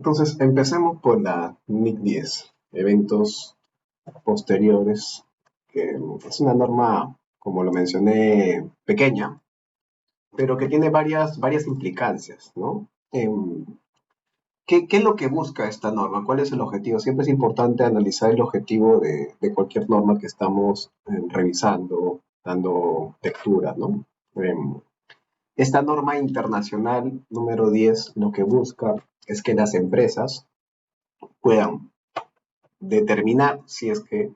Entonces, empecemos por la NIC 10, eventos posteriores, que es una norma, como lo mencioné, pequeña, pero que tiene varias implicancias, ¿no? ¿Qué es lo que busca esta norma? ¿Cuál es el objetivo? Siempre es importante analizar el objetivo de cualquier norma que estamos revisando, dando lectura, ¿no? Em, Esta norma internacional número 10 lo que busca es que las empresas puedan determinar si es que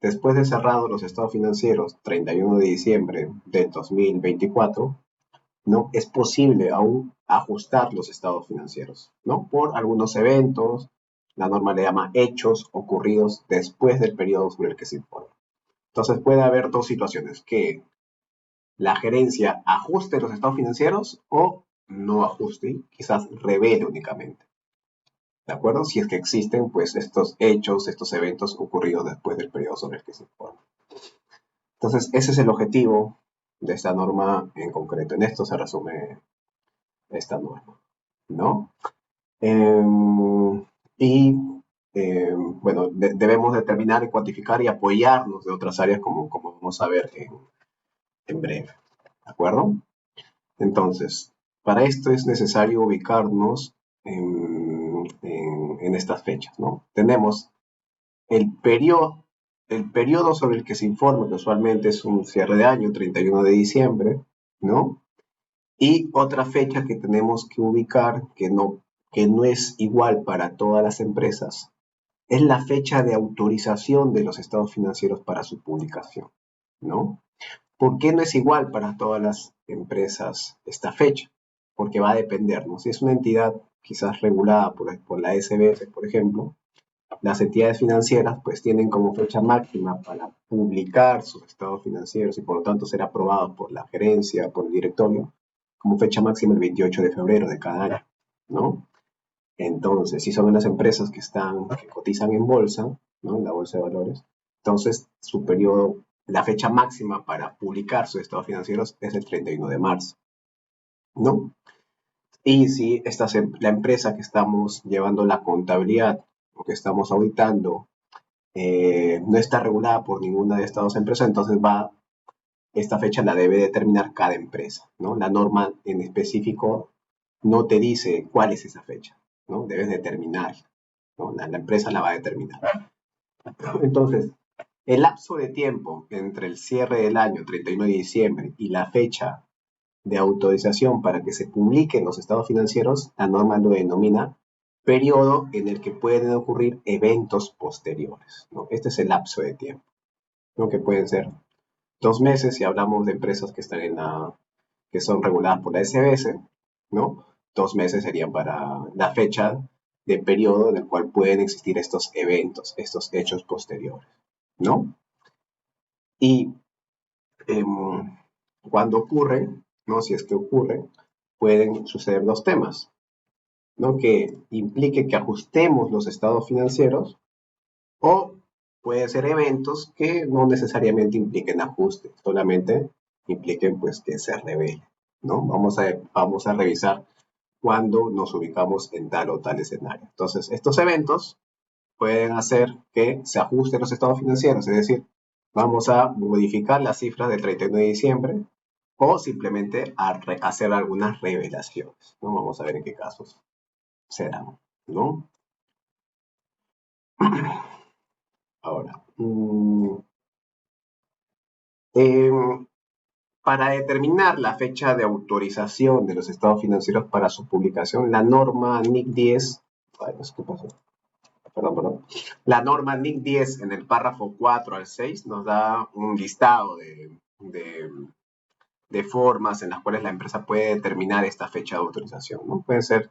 después de cerrados los estados financieros 31 de diciembre del 2024, ¿no? Es posible aún ajustar los estados financieros, ¿no? Por algunos eventos, la norma le llama hechos ocurridos después del periodo sobre el que se informa. Entonces puede haber dos situaciones, que la gerencia ajuste los estados financieros o no ajuste, quizás revele únicamente. ¿De acuerdo? Si es que existen, pues, estos hechos, estos eventos ocurridos después del periodo sobre el que se informa. Entonces, ese es el objetivo de esta norma en concreto. En esto se resume esta norma, ¿no? Y, bueno, debemos determinar y cuantificar y apoyarnos de otras áreas como vamos a ver en breve, ¿de acuerdo? Entonces, para esto es necesario ubicarnos en estas fechas, ¿no? Tenemos el periodo, el periodo sobre el que se informa, que usualmente es un cierre de año, 31 de diciembre, ¿no? Y otra fecha que tenemos que ubicar, que no es igual para todas las empresas, es la fecha de autorización de los estados financieros para su publicación, ¿no? ¿Por qué no es igual para todas las empresas esta fecha? Porque va a depender, ¿no? Si es una entidad quizás regulada por la SBS, por ejemplo, las entidades financieras pues tienen como fecha máxima para publicar sus estados financieros y por lo tanto ser aprobados por la gerencia, por el directorio, como fecha máxima el 28 de febrero de cada año, ¿no? Entonces, si son las empresas que cotizan en bolsa, ¿no? En la bolsa de valores, entonces su periodo, la fecha máxima para publicar sus estados financieros es el 31 de marzo, ¿no? Y si la empresa que estamos llevando la contabilidad o que estamos auditando no está regulada por ninguna de estas dos empresas, entonces esta fecha la debe determinar cada empresa, ¿no? La norma en específico no te dice cuál es esa fecha, ¿no? Debes determinar, ¿no? La empresa la va a determinar. Entonces, el lapso de tiempo entre el cierre del año, 31 de diciembre, y la fecha de autorización para que se publiquen los estados financieros, la norma lo denomina periodo en el que pueden ocurrir eventos posteriores, ¿no? Este es el lapso de tiempo, ¿no? Que pueden ser 2 meses si hablamos de empresas que están que son reguladas por la SBS, ¿no? 2 meses serían para la fecha de periodo en el cual pueden existir estos eventos, estos hechos posteriores, ¿no? Y eh, cuando ocurre, ¿no? Si es que ocurre, pueden suceder dos temas, ¿no? Que implique que ajustemos los estados financieros o puede ser eventos que no necesariamente impliquen ajuste, solamente impliquen pues que se revele, ¿no? Vamos a revisar cuando nos ubicamos en tal o tal escenario. Entonces, estos eventos pueden hacer que se ajusten los estados financieros, es decir, vamos a modificar las cifras del 31 de diciembre o simplemente hacer algunas revelaciones, ¿no? Vamos a ver en qué casos serán, ¿no? Ahora, eh, para determinar la fecha de autorización de los estados financieros para su publicación, la norma NIC 10, ay, no sé qué pasó, perdón, la norma NIC 10 en el párrafo 4 al 6 nos da un listado de formas en las cuales la empresa puede determinar esta fecha de autorización, ¿no? Puede ser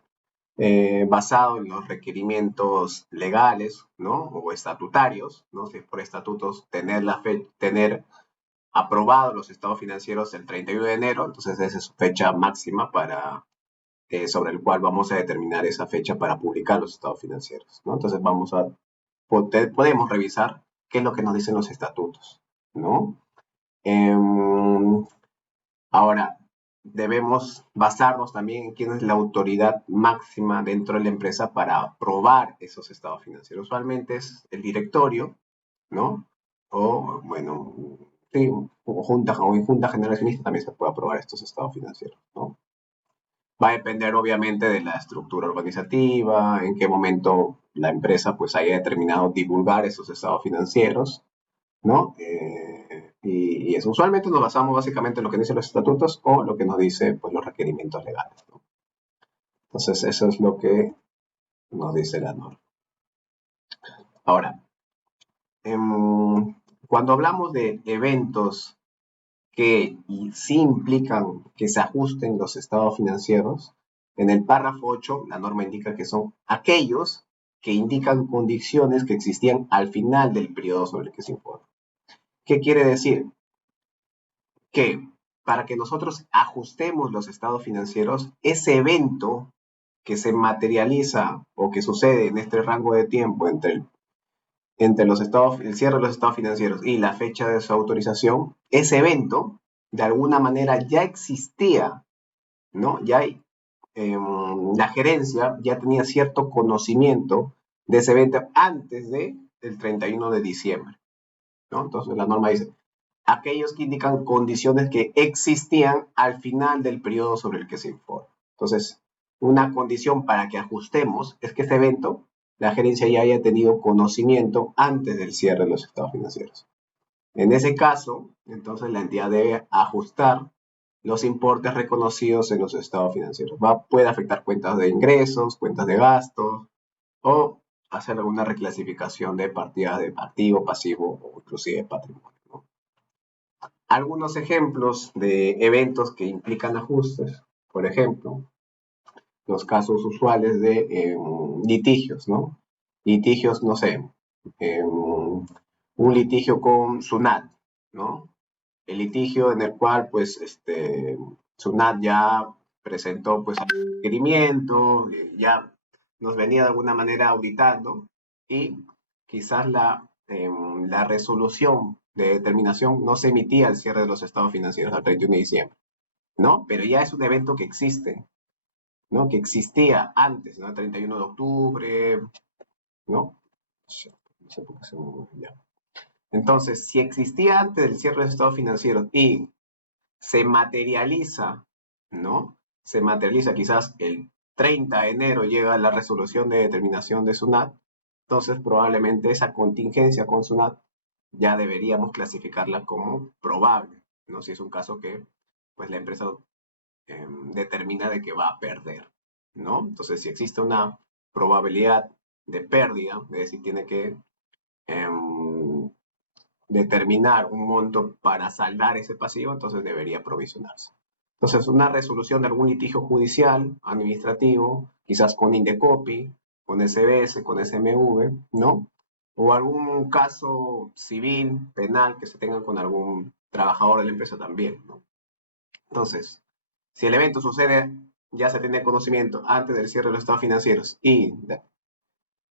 basado en los requerimientos legales, ¿no? O estatutarios, ¿no? Si es por estatutos tener aprobado los estados financieros el 31 de enero, entonces esa es su fecha máxima sobre el cual vamos a determinar esa fecha para publicar los estados financieros, ¿no? Entonces podemos revisar qué es lo que nos dicen los estatutos, ¿no? Eh, Ahora, debemos basarnos también en quién es la autoridad máxima dentro de la empresa para aprobar esos estados financieros. Usualmente es el directorio, ¿no? O, bueno, sí, o en junta general accionista también se puede aprobar estos estados financieros, ¿no? Va a depender obviamente de la estructura organizativa, en qué momento la empresa pues haya determinado divulgar esos estados financieros, ¿no? Y eso usualmente nos basamos básicamente en lo que dicen los estatutos o lo que nos dice pues, los requerimientos legales, ¿no? Entonces eso es lo que nos dice la norma. Ahora, cuando hablamos de eventos que sí implican que se ajusten los estados financieros, en el párrafo 8 la norma indica que son aquellos que indican condiciones que existían al final del periodo sobre el que se informa. ¿Qué quiere decir? Que para que nosotros ajustemos los estados financieros, ese evento que se materializa o que sucede en este rango de tiempo entre los estados, el cierre de los estados financieros y la fecha de su autorización, ese evento de alguna manera ya existía, ¿no? Ya hay, la gerencia ya tenía cierto conocimiento de ese evento antes del 31 de diciembre, ¿no? Entonces la norma dice, aquellos que indican condiciones que existían al final del periodo sobre el que se informa. Entonces, una condición para que ajustemos es que este evento, la gerencia ya haya tenido conocimiento antes del cierre de los estados financieros. En ese caso, entonces la entidad debe ajustar los importes reconocidos en los estados financieros. Puede afectar cuentas de ingresos, cuentas de gastos o hacer alguna reclasificación de partidas de activo, pasivo o inclusive patrimonio, ¿no? Algunos ejemplos de eventos que implican ajustes, por ejemplo, los casos usuales de litigios, ¿no? Litigios, no sé, un litigio con SUNAT, ¿no? El litigio en el cual, pues, SUNAT ya presentó, pues, el requerimiento, ya nos venía de alguna manera auditando y quizás la resolución de determinación no se emitía al cierre de los estados financieros al 31 de diciembre, ¿no? Pero ya es un evento que existe, ¿no? Que existía antes, ¿no? El 31 de octubre, ¿no? No sé por qué se me ya. Entonces, si existía antes del cierre de los estados financieros y se materializa, ¿no? Se materializa quizás el 30 de enero llega la resolución de determinación de SUNAT, entonces probablemente esa contingencia con SUNAT ya deberíamos clasificarla como probable, ¿no? Si es un caso que pues la empresa determina de que va a perder, ¿no? Entonces, si existe una probabilidad de pérdida, es decir, tiene que determinar un monto para saldar ese pasivo, entonces debería provisionarse. Entonces, una resolución de algún litigio judicial, administrativo, quizás con Indecopi, con SBS, con SMV, ¿no? O algún caso civil, penal que se tenga con algún trabajador de la empresa también, ¿no? Entonces, si el evento sucede, ya se tiene conocimiento antes del cierre de los estados financieros y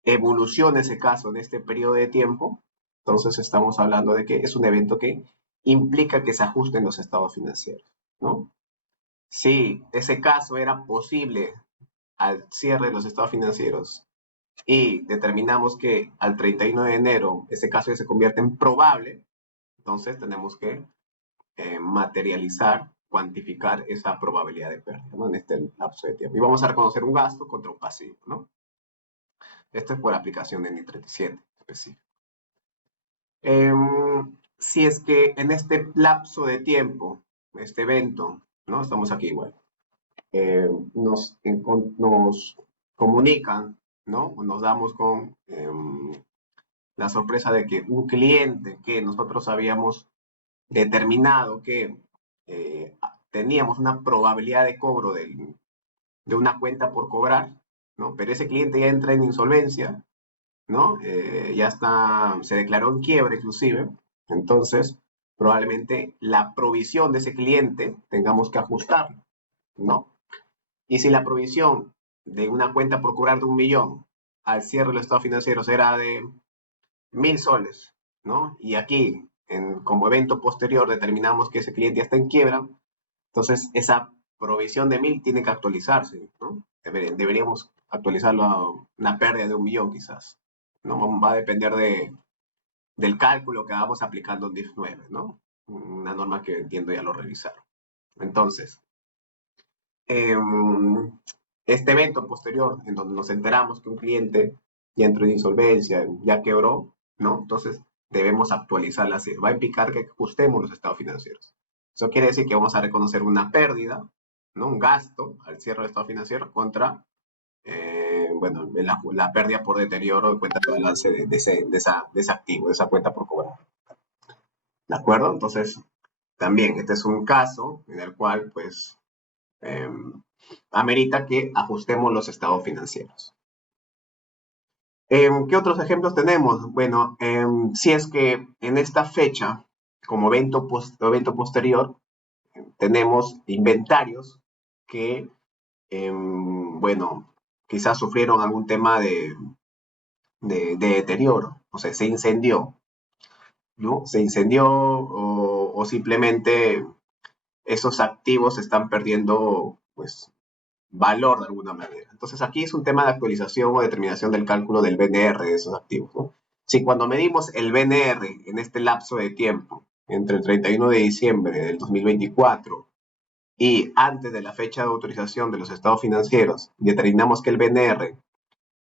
evoluciona ese caso en este periodo de tiempo, entonces estamos hablando de que es un evento que implica que se ajusten los estados financieros, ¿no? Si ese caso era posible al cierre de los estados financieros y determinamos que al 31 de enero ese caso ya se convierte en probable, entonces tenemos que materializar, cuantificar esa probabilidad de pérdida, ¿no? En este lapso de tiempo. Y vamos a reconocer un gasto contra un pasivo, ¿no? Esto es por aplicación de NI 37 específico. Si es que en este lapso de tiempo, este evento, ¿no? Estamos aquí igual, nos comunican, ¿no? O nos damos con la sorpresa de que un cliente que nosotros habíamos determinado que teníamos una probabilidad de cobro de una cuenta por cobrar, ¿no? Pero ese cliente ya entra en insolvencia, ¿no? Ya está, se declaró en quiebra inclusive, entonces probablemente la provisión de ese cliente tengamos que ajustarlo, ¿no? Y si la provisión de una cuenta por cobrar de 1.000.000 al cierre de los estados financieros era de 1.000 soles, ¿no? Y aquí, como evento posterior, determinamos que ese cliente ya está en quiebra, entonces esa provisión de 1.000 tiene que actualizarse, ¿no? Deberíamos actualizarlo a una pérdida de 1.000.000 quizás, ¿no? Va a depender del cálculo que vamos aplicando en DIF 9, ¿no? Una norma que entiendo ya lo revisaron. Entonces, eh, este evento posterior en donde nos enteramos que un cliente ya entró en insolvencia, ya quebró, ¿no? Entonces debemos actualizar la CIR. Va a implicar que ajustemos los estados financieros. Eso quiere decir que vamos a reconocer una pérdida, ¿no? Un gasto al cierre del estado financiero contra, bueno, la pérdida por deterioro de cuenta de balance de ese activo, de esa cuenta por cobrar. ¿De acuerdo? Entonces, también este es un caso en el cual, pues, eh, amerita que ajustemos los estados financieros. ¿Qué otros ejemplos tenemos? Bueno, si es que en esta fecha, como evento posterior, tenemos inventarios que, bueno, quizás sufrieron algún tema de deterioro, o sea, se incendió, ¿no? Se incendió o simplemente esos activos están perdiendo, pues, valor de alguna manera. Entonces aquí es un tema de actualización o determinación del cálculo del BNR de esos activos, ¿no? Si cuando medimos el BNR en este lapso de tiempo, entre el 31 de diciembre del 2024 y antes de la fecha de autorización de los estados financieros, determinamos que el BNR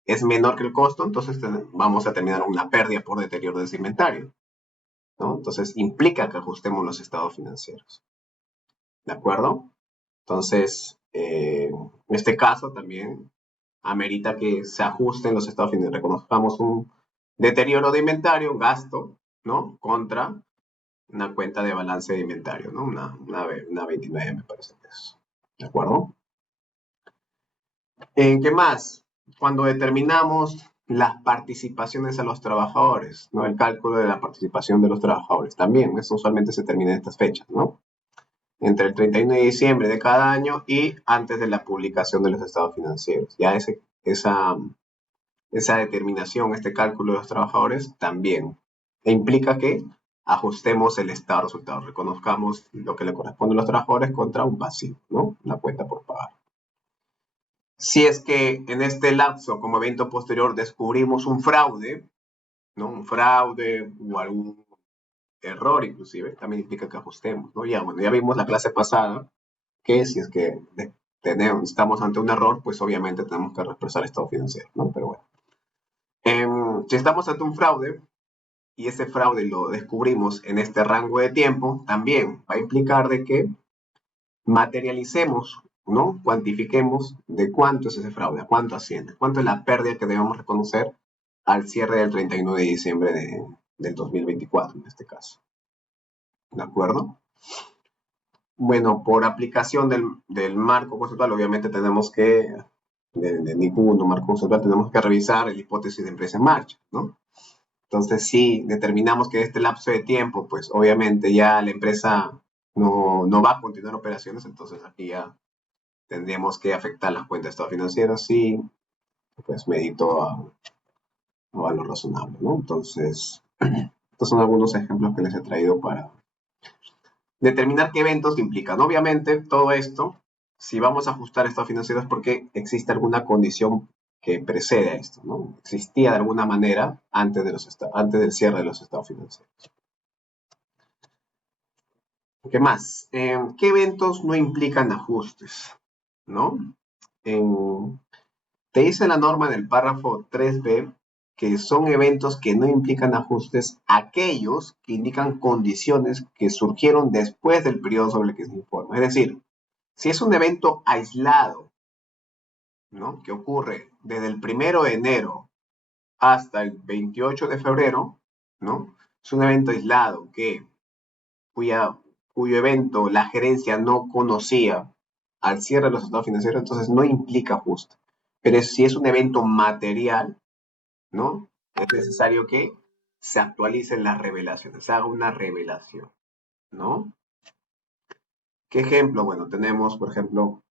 es menor que el costo, entonces vamos a terminar una pérdida por deterioro de ese inventario, ¿no? Entonces implica que ajustemos los estados financieros, ¿de acuerdo? Entonces, en este caso también amerita que se ajusten los estados financieros. Reconozcamos un deterioro de inventario, un gasto, ¿no? Contra una cuenta de balance de inventario, ¿no? Una 29 me parece que es. ¿De acuerdo? ¿Qué más? Cuando determinamos las participaciones a los trabajadores, ¿no? El cálculo de la participación de los trabajadores también, eso usualmente se termina en estas fechas, ¿no? Entre el 31 de diciembre de cada año y antes de la publicación de los estados financieros. Ya esa determinación, este cálculo de los trabajadores también. E implica que ajustemos el estado de resultados, reconozcamos lo que le corresponde a los trabajadores contra un pasivo, ¿no? La cuenta por pagar. Si es que en este lapso, como evento posterior, descubrimos un fraude, ¿no? Un fraude o algún error inclusive, también implica que ajustemos, ¿no? Ya, bueno, ya vimos la clase pasada que si es que estamos ante un error, pues obviamente tenemos que expresar estado financiero, ¿no? Pero bueno. Si estamos ante un fraude y ese fraude lo descubrimos en este rango de tiempo, también va a implicar de que materialicemos, ¿no? Cuantifiquemos de cuánto es ese fraude, a cuánto asciende, cuánto es la pérdida que debemos reconocer al cierre del 31 de diciembre del 2024, en este caso. ¿De acuerdo? Bueno, por aplicación del marco conceptual, obviamente tenemos que, de ningún marco conceptual, tenemos que revisar la hipótesis de empresa en marcha, ¿no? Entonces, si determinamos que este lapso de tiempo, pues obviamente ya la empresa no va a continuar operaciones, entonces aquí ya tendríamos que afectar las cuentas de estado financiero y pues medito a valor razonable, ¿no? Entonces, estos son algunos ejemplos que les he traído para determinar qué eventos implican. Obviamente, todo esto, si vamos a ajustar estados financieros es porque existe alguna condición que precede a esto, ¿no? Existía de alguna manera antes del cierre de los estados financieros. ¿Qué más? ¿Qué eventos no implican ajustes? ¿No? Te dice la norma en el párrafo 3b que son eventos que no implican ajustes aquellos que indican condiciones que surgieron después del periodo sobre el que se informa. Es decir, si es un evento aislado, ¿no? Que ocurre desde el 1 de enero hasta el 28 de febrero, ¿no? Es un evento aislado cuyo evento la gerencia no conocía al cierre de los estados financieros, entonces no implica ajuste. Pero si es un evento material, ¿no? Es necesario que se actualicen las revelaciones, se haga una revelación, ¿no? ¿Qué ejemplo? Bueno, tenemos, por ejemplo,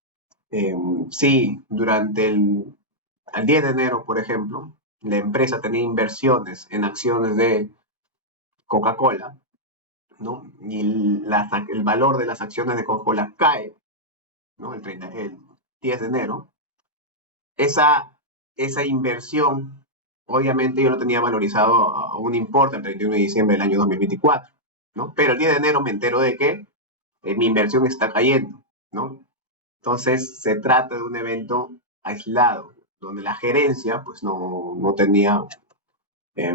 si durante el 10 de enero, por ejemplo, la empresa tenía inversiones en acciones de Coca-Cola, ¿no? Y el valor de las acciones de Coca-Cola cae, ¿no? El 10 de enero, esa inversión, obviamente yo lo tenía valorizado a un importe el 31 de diciembre del año 2024, ¿no? Pero el 10 de enero me entero de que mi inversión está cayendo, ¿no? Entonces se trata de un evento aislado, donde la gerencia pues no tenía eh,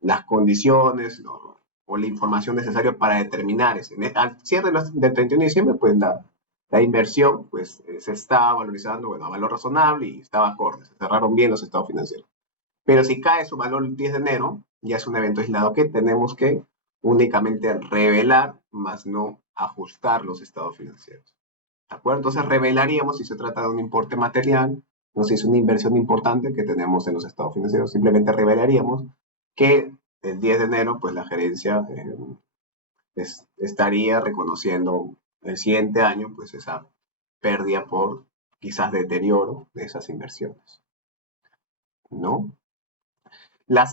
las condiciones, ¿no? O la información necesaria para determinar ese. Al cierre del 31 de diciembre, pues la inversión pues, se estaba valorizando, bueno, a valor razonable y estaba acorde, se cerraron bien los estados financieros. Pero si cae su valor el 10 de enero, ya es un evento aislado que tenemos que únicamente revelar, más no ajustar los estados financieros. ¿De acuerdo? Entonces revelaríamos si se trata de un importe material, no si es una inversión importante que tenemos en los estados financieros, simplemente revelaríamos que el 10 de enero, pues la gerencia estaría reconociendo el siguiente año, pues esa pérdida por quizás deterioro de esas inversiones, ¿no? La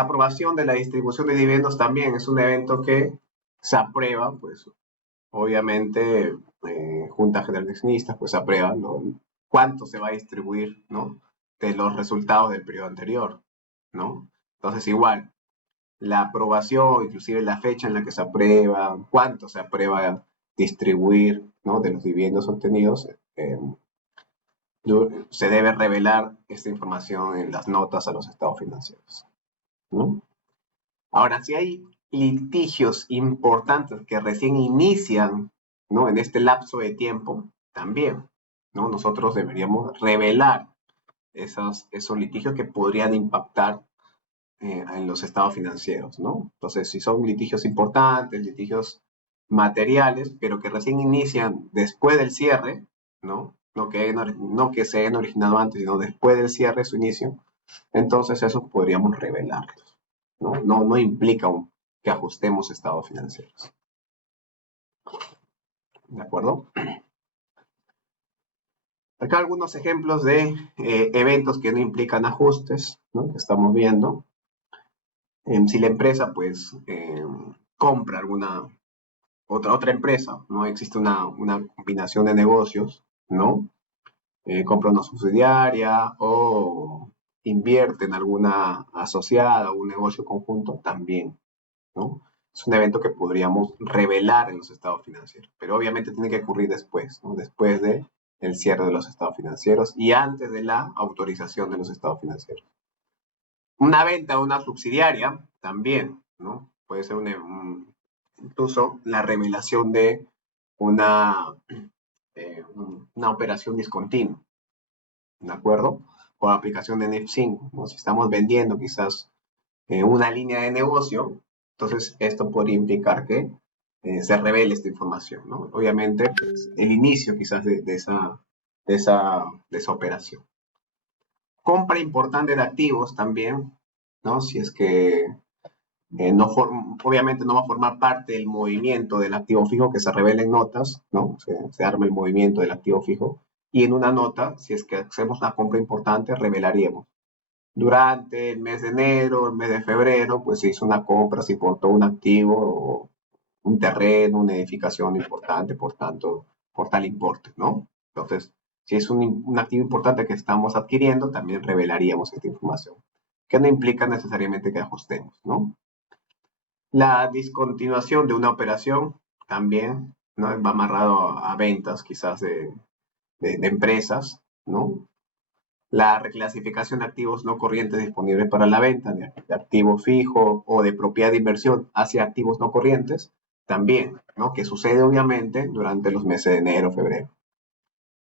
aprobación de la distribución de dividendos también es un evento que se aprueba, pues obviamente Junta General de Accionistas pues aprueba, ¿no? Cuánto se va a distribuir, ¿no? De los resultados del periodo anterior, ¿no? Entonces igual, la aprobación, inclusive la fecha en la que se aprueba, cuánto se aprueba distribuir, ¿no? De los dividendos obtenidos, se debe revelar esta información en las notas a los estados financieros, ¿no? Ahora, si hay litigios importantes que recién inician, ¿no? En este lapso de tiempo, también, ¿no? Nosotros deberíamos revelar esos litigios que podrían impactar en los estados financieros, ¿no? Entonces, si son litigios importantes, litigios materiales, pero que recién inician después del cierre, ¿no? No que se hayan originado antes, sino después del cierre, su inicio, entonces esos podríamos revelarlos, ¿no? No implica que ajustemos estados financieros, ¿de acuerdo? Acá algunos ejemplos de eventos que no implican ajustes, ¿no? Que estamos viendo. Si la empresa, pues, compra alguna otra empresa, ¿no? Existe una combinación de negocios, ¿no? Compra una subsidiaria o invierte en alguna asociada o un negocio conjunto, también, ¿no? Es un evento que podríamos revelar en los estados financieros, pero obviamente tiene que ocurrir después, ¿no? Después de el cierre de los estados financieros y antes de la autorización de los estados financieros. Una venta o una subsidiaria también, ¿no? Puede ser incluso la revelación de una, una operación discontinua, ¿de acuerdo? O aplicación de NEF5, ¿no? Si estamos vendiendo quizás una línea de negocio, entonces esto podría implicar que se revele esta información, ¿no? Obviamente, pues, el inicio quizás de esa operación. Compra importante de activos también, ¿no? Si es que obviamente no va a formar parte del movimiento del activo fijo que se revela en notas, ¿no? Se arma el movimiento del activo fijo y en una nota, si es que hacemos una compra importante, revelaríamos. Durante el mes de enero, el mes de febrero, pues se hizo una compra, se importó un activo, un terreno, una edificación importante, por tanto, por tal importe, ¿no? Entonces, si es un activo importante que estamos adquiriendo, también revelaríamos esta información, que no implica necesariamente que ajustemos, ¿no? La discontinuación de una operación también, ¿no? Va amarrado a ventas quizás de empresas, ¿no? La reclasificación de activos no corrientes disponibles para la venta, de activo fijo o de propiedad de inversión hacia activos no corrientes, también, ¿no? Que sucede obviamente durante los meses de enero, febrero,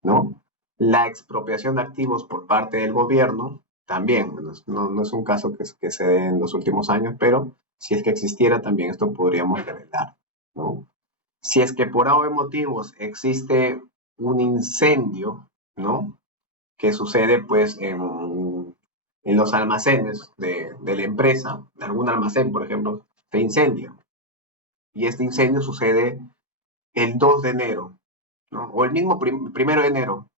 ¿no? La expropiación de activos por parte del gobierno, también, no es un caso que se dé en los últimos años, pero si es que existiera también esto podríamos revelar, ¿no? Si es que por algún motivos existe un incendio, ¿no? Que sucede pues en los almacenes de la empresa, de algún almacén, por ejemplo, se incendia. Y este incendio sucede el 2 de enero, ¿no? O el mismo primero de enero.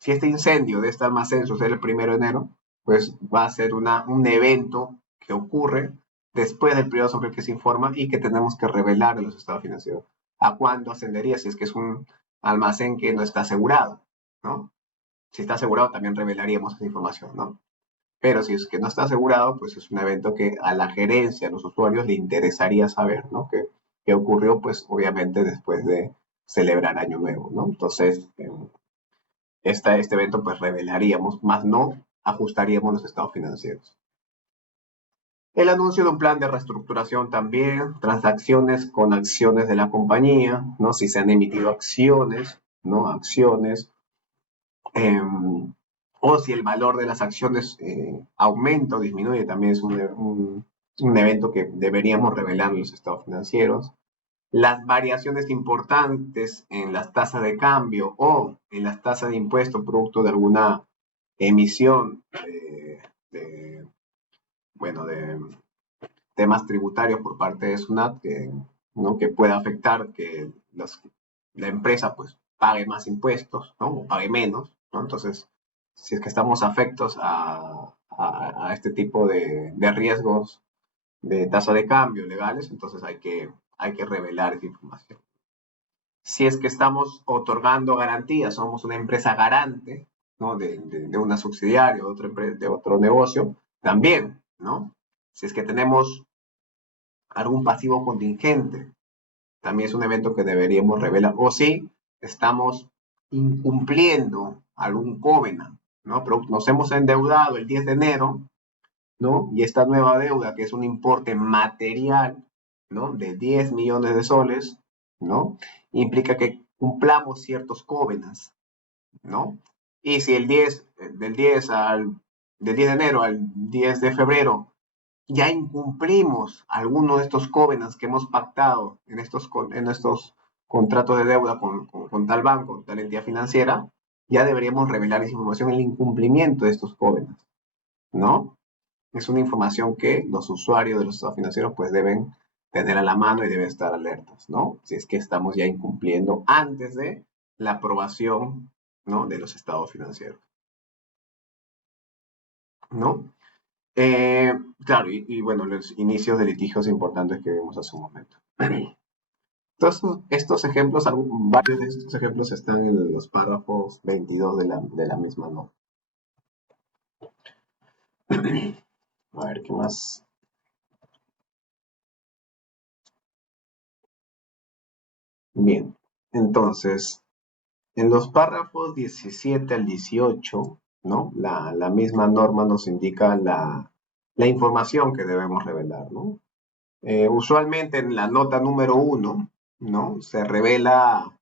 Si este incendio de este almacén sucede el primero de enero, pues va a ser un evento que ocurre después del periodo sobre el que se informa y que tenemos que revelar en los estados financieros. ¿A cuándo ascendería? Si es que es almacén que no está asegurado, ¿no? Si está asegurado también revelaríamos esa información, ¿no? Pero si es que no está asegurado, pues es un evento que a la gerencia, a los usuarios, le interesaría saber, ¿no? ¿Qué ocurrió? Pues obviamente después de celebrar Año Nuevo, ¿no? Entonces, este evento pues revelaríamos, más no ajustaríamos los estados financieros. El anuncio de un plan de reestructuración también, transacciones con acciones de la compañía, ¿no? Si se han emitido acciones, ¿no? Acciones, eh, o si el valor de las acciones aumenta o disminuye, también es un evento que deberíamos revelar en los estados financieros. Las variaciones importantes en las tasas de cambio o en las tasas de impuesto producto de alguna emisión de, bueno, de temas tributarios por parte de SUNAT que, ¿no? que pueda afectar que la empresa pues pague más impuestos, ¿no? O pague menos, ¿no? Entonces, si es que estamos afectos a este tipo de riesgos de tasa de cambio legales, entonces hay que revelar esa información. Si es que estamos otorgando garantías, somos una empresa garante, ¿no? de una subsidiaria, de otro negocio, también, ¿no? Si es que tenemos algún pasivo contingente, también es un evento que deberíamos revelar. O si estamos incumpliendo algún covenant, ¿no? Pero nos hemos endeudado el 10 de enero, ¿no? Y esta nueva deuda, que es un importe material, ¿no? De 10 millones de soles, ¿no? Implica que cumplamos ciertos covenants, ¿no? Y si del 10 de enero al 10 de febrero ya incumplimos alguno de estos covenants que hemos pactado en estos contratos de deuda con tal banco, tal entidad financiera, ya deberíamos revelar esa información, el incumplimiento de estos covenants, ¿no? Es una información que los usuarios de los estados financieros pues deben tener a la mano y deben estar alertas, ¿no? Si es que estamos ya incumpliendo antes de la aprobación, ¿no? De los estados financieros, ¿no? Claro, bueno, los inicios de litigios importantes que vimos hace un momento. Todos estos ejemplos, varios de estos ejemplos están en los párrafos 22 de la misma nota. A ver, ¿qué más? Bien, entonces, en los párrafos 17 al 18, ¿no? La misma norma nos indica la información que debemos revelar, ¿no? Usualmente en la nota número 1, ¿no? Se revela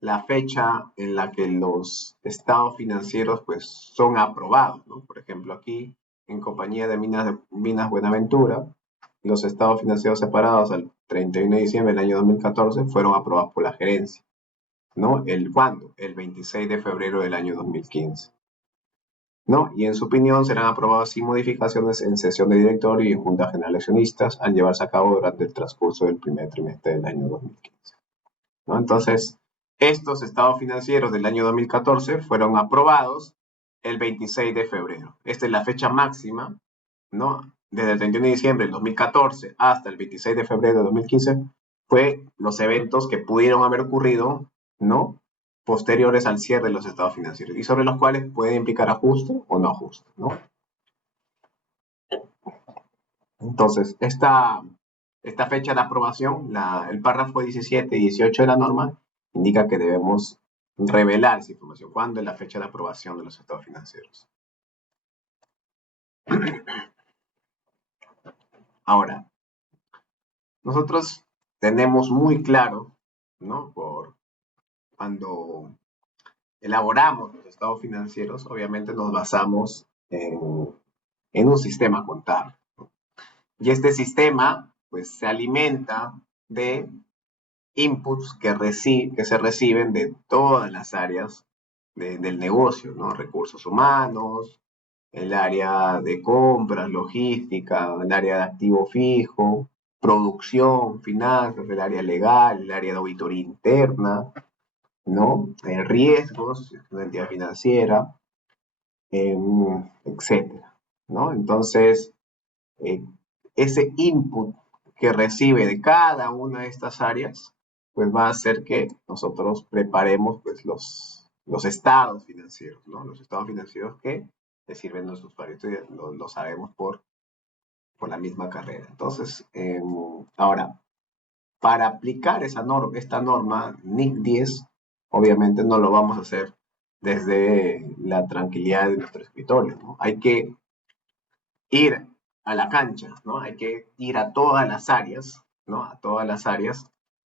la fecha en la que los estados financieros pues son aprobados, ¿no? Por ejemplo, aquí en Compañía de Minas Buenaventura, los estados financieros separados al 31 de diciembre del año 2014 fueron aprobados por la gerencia, ¿no? ¿Cuándo? El 26 de febrero del año 2015, ¿no? Y en su opinión serán aprobados sin modificaciones en sesión de directorio y en Junta General de Accionistas al llevarse a cabo durante el transcurso del primer trimestre del año 2015, ¿no? Entonces, estos estados financieros del año 2014 fueron aprobados el 26 de febrero. Esta es la fecha máxima, ¿no? Desde el 31 de diciembre del 2014 hasta el 26 de febrero de 2015 fue los eventos que pudieron haber ocurrido, ¿no? Posteriores al cierre de los estados financieros y sobre los cuales puede implicar ajuste o no ajuste, ¿no? Entonces, esta fecha de aprobación, el párrafo 17 y 18 de la norma, indica que debemos revelar esa información. ¿Cuándo es la fecha de aprobación de los estados financieros? Ahora, nosotros tenemos muy claro, ¿no? Cuando elaboramos los estados financieros, obviamente nos basamos en un sistema contable. Y este sistema, pues, se alimenta de inputs que se reciben de todas las áreas del negocio, ¿no? Recursos humanos, el área de compras, logística, el área de activo fijo, producción, finanzas, el área legal, el área de auditoría interna, ¿no? Riesgos, una entidad financiera, etcétera, ¿no? Entonces, eh, ese input que recibe de cada una de estas áreas pues va a hacer que nosotros preparemos pues los estados financieros, ¿no? Los estados financieros que le sirven a los usuarios. Esto ya lo sabemos por la misma carrera. Entonces, ahora, para aplicar esta norma NIC 10, obviamente no lo vamos a hacer desde la tranquilidad de nuestro escritorio, ¿no? Hay que ir a la cancha, ¿no? Hay que ir a todas las áreas, ¿no? A todas las áreas,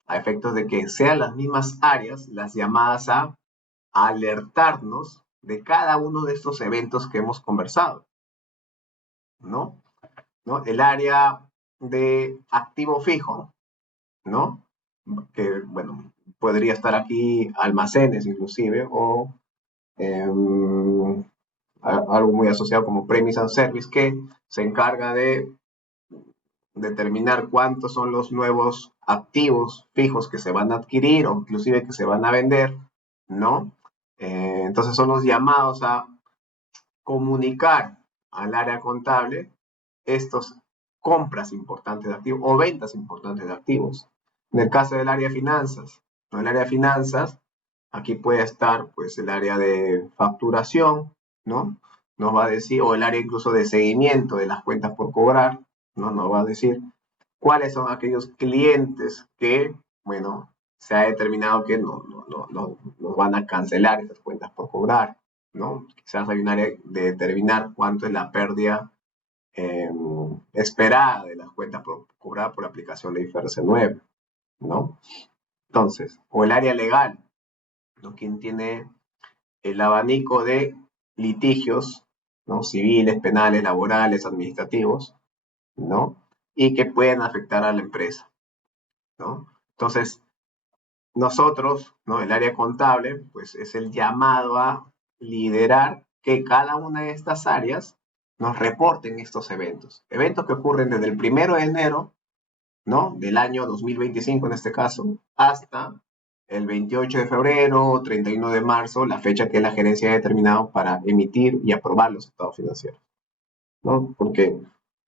a efectos de que sean las mismas áreas las llamadas a alertarnos de cada uno de estos eventos que hemos conversado, ¿no? ¿No? El área de activo fijo, ¿no? Que, bueno, podría estar aquí almacenes inclusive, o eh, algo muy asociado como Premise and Service, que se encarga de determinar cuántos son los nuevos activos fijos que se van a adquirir o inclusive que se van a vender, ¿no? Entonces son los llamados a comunicar al área contable estos compras importantes de activos o ventas importantes de activos. En el caso del área de finanzas, ¿no? El área de finanzas, aquí puede estar pues el área de facturación, ¿no? Nos va a decir, o el área incluso de seguimiento de las cuentas por cobrar, ¿no? Nos va a decir cuáles son aquellos clientes que, bueno, se ha determinado que no van a cancelar esas cuentas por cobrar, ¿no? Quizás hay un área de determinar cuánto es la pérdida esperada de las cuentas por cobrar por aplicación de IFRS 9, ¿no? Entonces, o el área legal, ¿no? Quien tiene el abanico de litigios, ¿no? Civiles, penales, laborales, administrativos, ¿no? Y que pueden afectar a la empresa, ¿no? Entonces, nosotros, ¿no? El área contable, pues es el llamado a liderar que cada una de estas áreas nos reporten estos eventos. Eventos que ocurren desde el 1 de enero, ¿no? Del año 2025 en este caso, hasta el 28 de febrero o 31 de marzo, la fecha que la gerencia ha determinado para emitir y aprobar los estados financieros, ¿no? Porque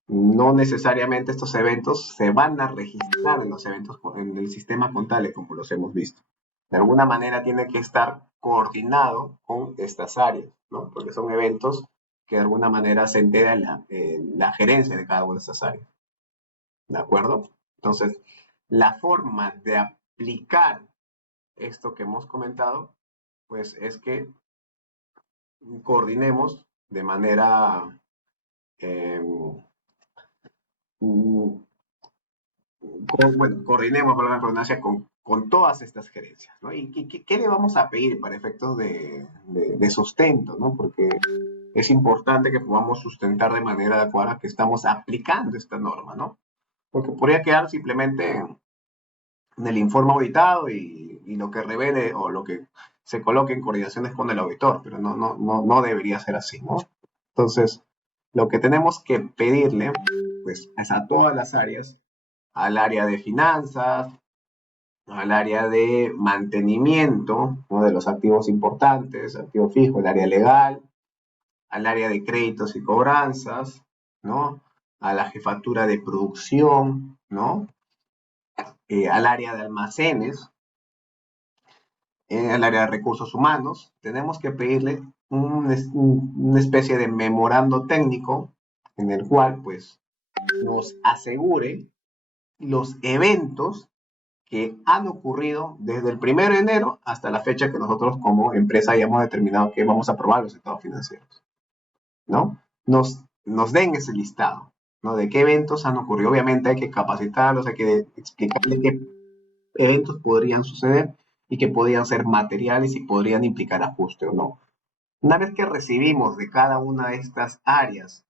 no necesariamente estos eventos se van a registrar en los eventos en el sistema contable como los hemos visto. De alguna manera tiene que estar coordinado con estas áreas, ¿no? Porque son eventos que de alguna manera se entera la gerencia de cada una de estas áreas. ¿De acuerdo? Entonces, la forma de aplicar esto que hemos comentado, pues es que coordinemos de manera eh, coordinemos con la coordinación con todas estas gerencias, ¿no? ¿Y qué le vamos a pedir para efectos de sustento, ¿no? Porque es importante que podamos sustentar de manera adecuada que estamos aplicando esta norma, ¿no? Porque podría quedar simplemente en el informe auditado y lo que revele o lo que se coloque en coordinaciones con el auditor, pero no debería ser así, ¿no? Entonces, lo que tenemos que pedirle, pues, es a todas las áreas, al área de finanzas, al área de mantenimiento, ¿no? De los activos importantes, activo fijo, el área legal, al área de créditos y cobranzas, ¿no? A la jefatura de producción, ¿no? Al área de almacenes, al área de recursos humanos, tenemos que pedirle una especie de memorando técnico en el cual, pues, nos asegure los eventos que han ocurrido desde el 1 de enero hasta la fecha que nosotros como empresa hayamos determinado que vamos a aprobar los estados financieros, ¿no? Nos den ese listado, ¿no? De qué eventos han ocurrido. Obviamente hay que capacitarlos, hay que explicarles qué eventos podrían suceder y que podrían ser materiales y podrían implicar ajuste o no. Una vez que recibimos de cada una de estas áreas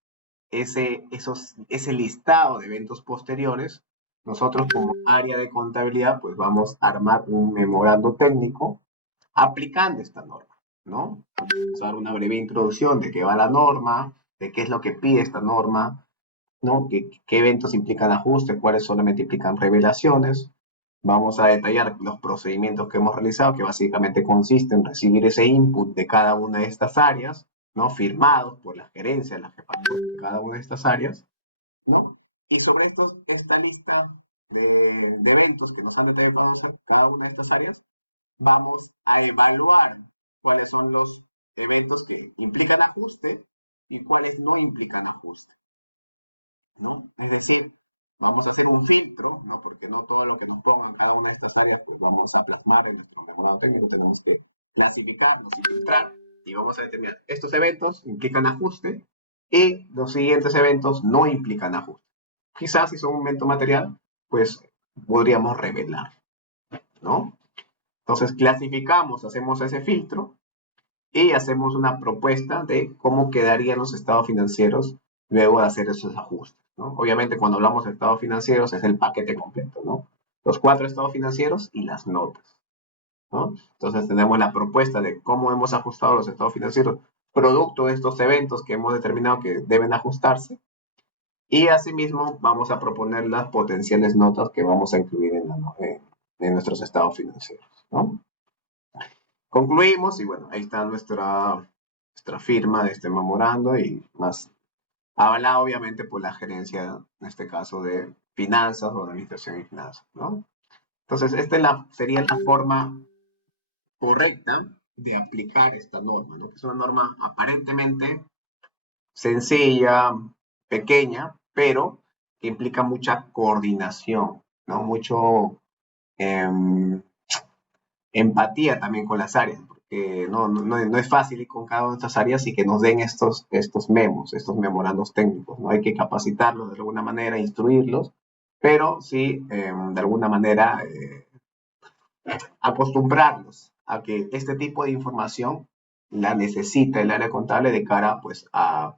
ese listado de eventos posteriores, nosotros como área de contabilidad, pues vamos a armar un memorando técnico aplicando esta norma, ¿no? Vamos a dar una breve introducción de qué va la norma, de qué es lo que pide esta norma, ¿no? ¿Qué eventos implican ajuste, cuáles solamente implican revelaciones? Vamos a detallar los procedimientos que hemos realizado, que básicamente consiste en recibir ese input de cada una de estas áreas, ¿no? Firmados por la gerencia, la jefatura de cada una de estas áreas, ¿no? Y sobre esta lista de eventos que nos han detectado cada una de estas áreas, vamos a evaluar cuáles son los eventos que implican ajuste y cuáles no implican ajuste, ¿no? Es decir, vamos a hacer un filtro, ¿no? Porque no todo lo que nos pongan cada una de estas áreas, pues vamos a plasmar en nuestro memorado técnico, tenemos que clasificarlos y filtrar y vamos a determinar, estos eventos implican ajuste y los siguientes eventos no implican ajuste. Quizás si son un evento material, pues podríamos revelar, ¿no? Entonces clasificamos, hacemos ese filtro y hacemos una propuesta de cómo quedarían los estados financieros luego de hacer esos ajustes, ¿no? Obviamente cuando hablamos de estados financieros es el paquete completo, ¿no? Los 4 estados financieros y las notas, ¿no? Entonces tenemos la propuesta de cómo hemos ajustado los estados financieros producto de estos eventos que hemos determinado que deben ajustarse y asimismo vamos a proponer las potenciales notas que vamos a incluir en nuestros estados financieros, ¿no? Concluimos y bueno, ahí está nuestra firma de este memorando y más avalada obviamente por la gerencia, en este caso de finanzas o de administración y finanzas, ¿no? Entonces, sería la forma correcta de aplicar esta norma, ¿no? Que es una norma aparentemente sencilla, pequeña, pero que implica mucha coordinación, ¿no? Mucho eh, empatía también con las áreas, porque no es fácil ir con cada una de estas áreas y que nos den estos memos, estos memorandos técnicos, ¿no? Hay que capacitarlos de alguna manera, instruirlos, pero sí, de alguna manera, acostumbrarlos a que este tipo de información la necesita el área contable de cara, pues, a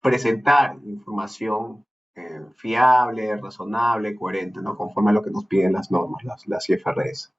presentar información fiable, razonable, coherente, ¿no? Conforme a lo que nos piden las normas, las IFRS.